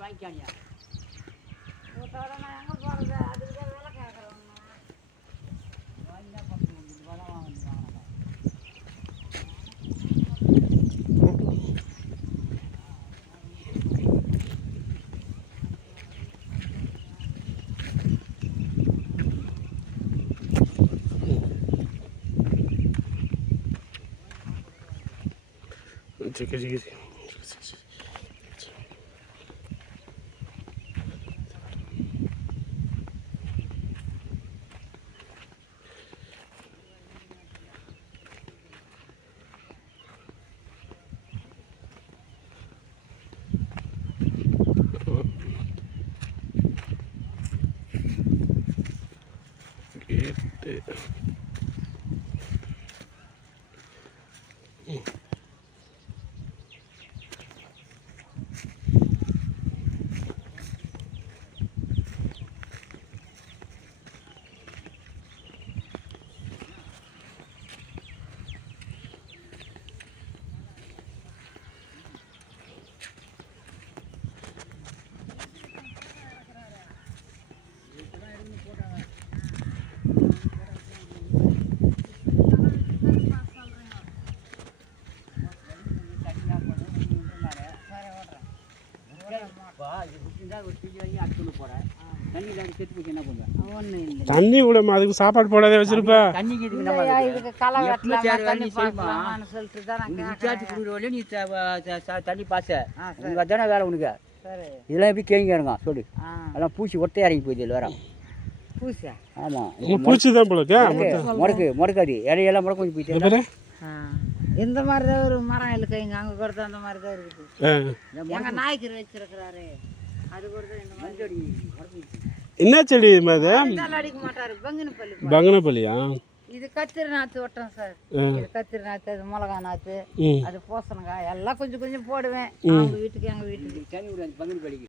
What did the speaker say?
வாங்கிக்கானியா நான் எங்கே போகிறது அதுக்கு தான் வேலை கேட்குறேன் என்ன பண்ணுறது வரம் வாங்கிட்டு வாங்கினேன் Chica. தண்ணி விடமா அதுக்கு சாப்பாடு போடாதே வச்சிருப்பா தண்ணிக்கு நீ தண்ணி பாச தானே வேலை உனக்கு இதெல்லாம் எப்படி கேங்க சொல்லு அதெல்லாம் பூச்சி ஒட்டை இறங்கி போயிடுது இல்லை வேற பூசா ஆமாம் பூச்சி தான் போல முடக்காடி இலையெல்லாம் முடக்க கொஞ்சம் போயிட்டு இந்த மாதிரி தான் ஒரு மரம் இருக்குங்க அங்கே கொடுத்து அந்த மாதிரி தான் இருக்குது எங்கள் நாய்க்கர் வச்சிருக்கிறாரு அது கொடுத்து இந்த மாதிரி என்ன செடி அது அடிக்க மாட்டாரு பங்கனப்பள்ளியா இது கத்திரி நாற்று ஓட்டுறோம் சார் இது கத்திரி நாற்று அது மிளகா நாற்று அது பூசணங்காய் எல்லாம் கொஞ்சம் கொஞ்சம் போடுவேன் அவங்க வீட்டுக்கு எங்கள் வீட்டுக்கு தண்ணி விடாது பங்கனப்பள்ளிக்கு